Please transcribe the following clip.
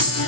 Thank you.